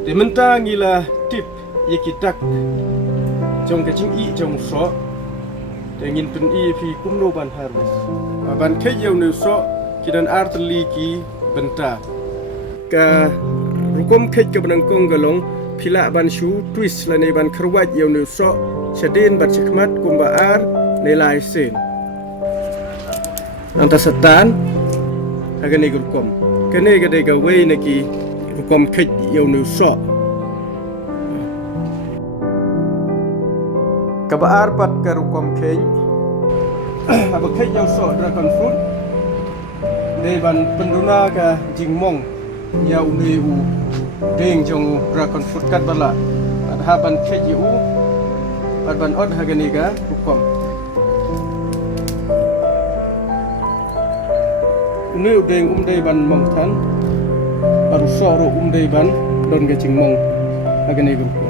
Te mentang ila tip yikitak jong kaching I jong so te ngin pen I phi kumno ban harvest ban khe yau ne so kidan artli ki benta ka rukom khe ke banang kong galong phila ban shu twist la ne ban kharwat yau ne so shadin bat chikmat kumba ar ne lai sen anta satan agane rukom kene gade ga wei na ki rukom khe yau ne so kabaar pat ka rukom keng aba khe yau so dragon fruit ne ban penduna ka jingmong yau ne u deng jong dragon fruit kat bala adha ban khe yu ban od hagani ga rukom ne u deng dei ban mong than baru so ro dei ban don ga jingmong hagani ga rukom